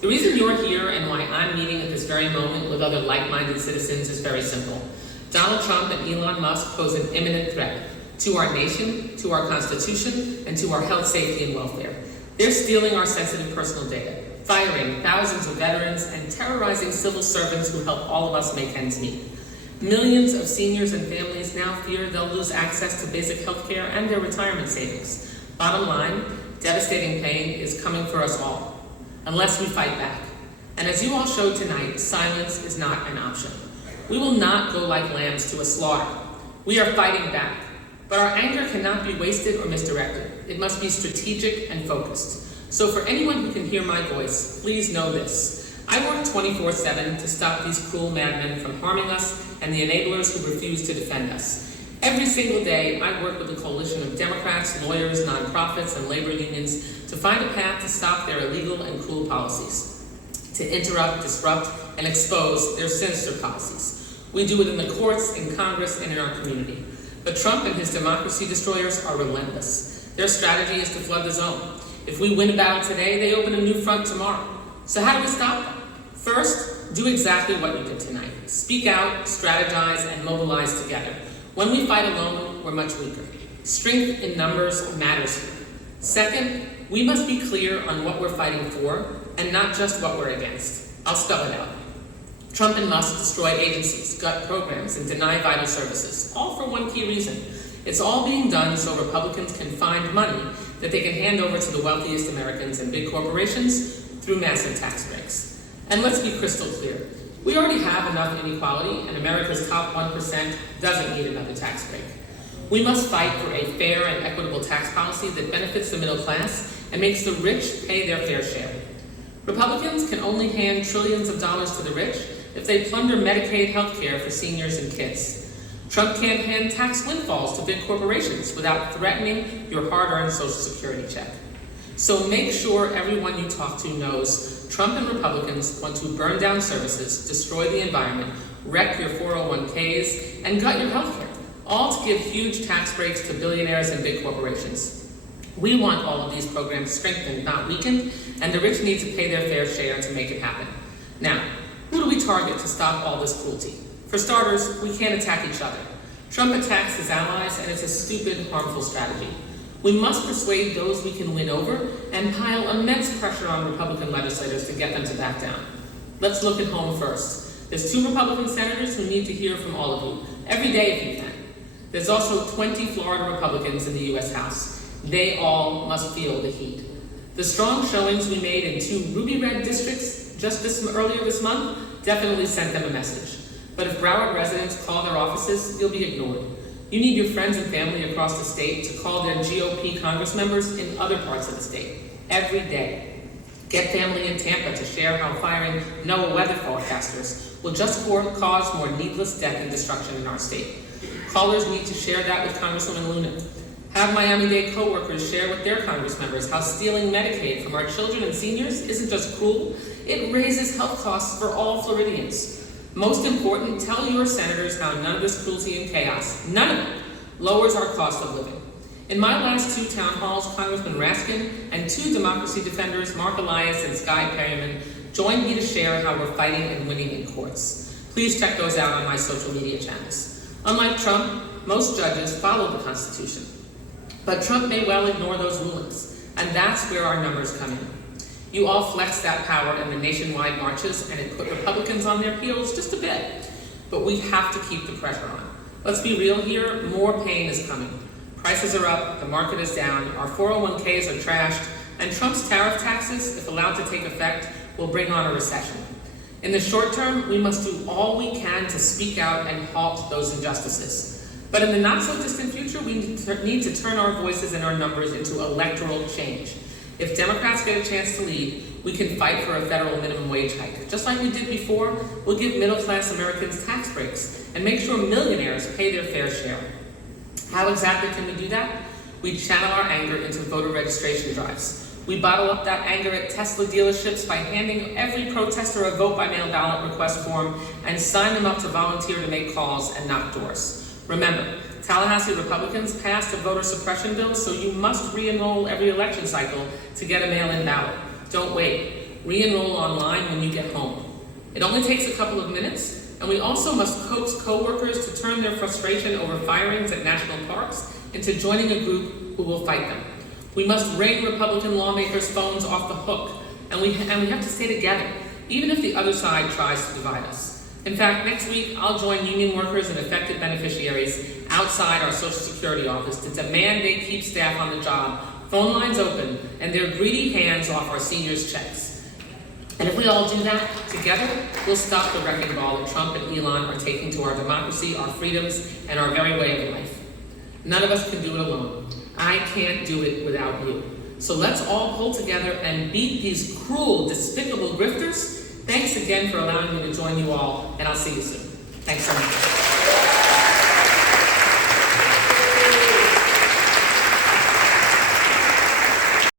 The reason you're here and why I'm meeting at this very moment with other like-minded citizens is very simple. Donald Trump and Elon Musk pose an imminent threat to our nation, to our Constitution, and to our health, safety, and welfare. They're stealing our sensitive personal data, firing thousands of veterans, and terrorizing civil servants who help all of us make ends meet. Millions of seniors and families now fear they'll lose access to basic health care and their retirement savings. Bottom line, devastating pain is coming for us all, unless we fight back. And as you all showed tonight, silence is not an option. We will not go like lambs to a slaughter. We are fighting back. But our anger cannot be wasted or misdirected. It must be strategic and focused. So for anyone who can hear my voice, please know this. I work 24/7 to stop these cruel madmen from harming us and the enablers who refuse to defend us. Every single day, I work with a coalition of Democrats, lawyers, nonprofits, and labor unions to find a path to stop their illegal and cruel policies, to interrupt, disrupt, and expose their sinister policies. We do it in the courts, in Congress, and in our community. But Trump and his democracy destroyers are relentless. Their strategy is to flood the zone. If we win a battle today, they open a new front tomorrow. So how do we stop them? First, do exactly what you did tonight. Speak out, strategize, and mobilize together. When we fight alone, we're much weaker. Strength in numbers matters here. Second, we must be clear on what we're fighting for and not just what we're against. I'll spell it out. Trump and Musk destroy agencies, gut programs, and deny vital services, all for one key reason. It's all being done so Republicans can find money that they can hand over to the wealthiest Americans and big corporations through massive tax breaks. And let's be crystal clear. We already have enough inequality, and America's top 1% doesn't need another tax break. We must fight for a fair and equitable tax policy that benefits the middle class and makes the rich pay their fair share. Republicans can only hand trillions of dollars to the rich if they plunder Medicaid health care for seniors and kids. Trump can't hand tax windfalls to big corporations without threatening your hard-earned Social Security check. So make sure everyone you talk to knows Trump and Republicans want to burn down services, destroy the environment, wreck your 401ks, and gut your health care, all to give huge tax breaks to billionaires and big corporations. We want all of these programs strengthened, not weakened, and the rich need to pay their fair share to make it happen. Now, who do we target to stop all this cruelty? For starters, we can't attack each other. Trump attacks his allies, and it's a stupid, harmful strategy. We must persuade those we can win over and pile immense pressure on Republican legislators to get them to back down. Let's look at home first. There's 2 Republican senators who need to hear from all of you, every day if you can. There's also 20 Florida Republicans in the U.S. House. They all must feel the heat. The strong showings we made in 2 ruby red districts just earlier this month definitely sent them a message. But if Broward residents call their offices, you'll be ignored. You need your friends and family across the state to call their GOP Congress members in other parts of the state every day. Get family in Tampa to share how firing NOAA weather forecasters will just cause more needless death and destruction in our state. Callers need to share that with Congresswoman Luna. Have Miami-Dade co-workers share with their Congress members how stealing Medicaid from our children and seniors isn't just cruel, it raises health costs for all Floridians. Most important, tell your senators how none of this cruelty and chaos, none of it, lowers our cost of living. In my last 2 town halls, Congressman Raskin and 2 democracy defenders, Mark Elias and Sky Perryman, joined me to share how we're fighting and winning in courts. Please check those out on my social media channels. Unlike Trump, most judges follow the Constitution. But Trump may well ignore those rulings, and that's where our numbers come in. You all flexed that power in the nationwide marches, and it put Republicans on their heels just a bit. But we have to keep the pressure on. Let's be real here, more pain is coming. Prices are up, the market is down, our 401ks are trashed, and Trump's tariff taxes, if allowed to take effect, will bring on a recession. In the short term, we must do all we can to speak out and halt those injustices. But in the not-so-distant future, we need to turn our voices and our numbers into electoral change. If Democrats get a chance to lead, we can fight for a federal minimum wage hike. Just like we did before, we'll give middle-class Americans tax breaks and make sure millionaires pay their fair share. How exactly can we do that? We channel our anger into voter registration drives. We bottle up that anger at Tesla dealerships by handing every protester a vote-by-mail ballot request form and sign them up to volunteer to make calls and knock doors. Remember, Tallahassee Republicans passed a voter suppression bill, so you must re-enroll every election cycle to get a mail-in ballot. Don't wait. re-enroll online when you get home. It only takes a couple of minutes, and we also must coax coworkers to turn their frustration over firings at national parks into joining a group who will fight them. We must wring Republican lawmakers' phones off the hook, and we have to stay together, even if the other side tries to divide us. In fact, next week, I'll join union workers and affected beneficiaries outside our Social Security office to demand they keep staff on the job, phone lines open, and their greedy hands off our seniors' checks. And if we all do that together, we'll stop the wrecking ball that Trump and Elon are taking to our democracy, our freedoms, and our very way of life. None of us can do it alone. I can't do it without you. So let's all pull together and beat these cruel, despicable grifters. Thanks again for allowing me to join you all, and I'll see you soon. Thanks so much.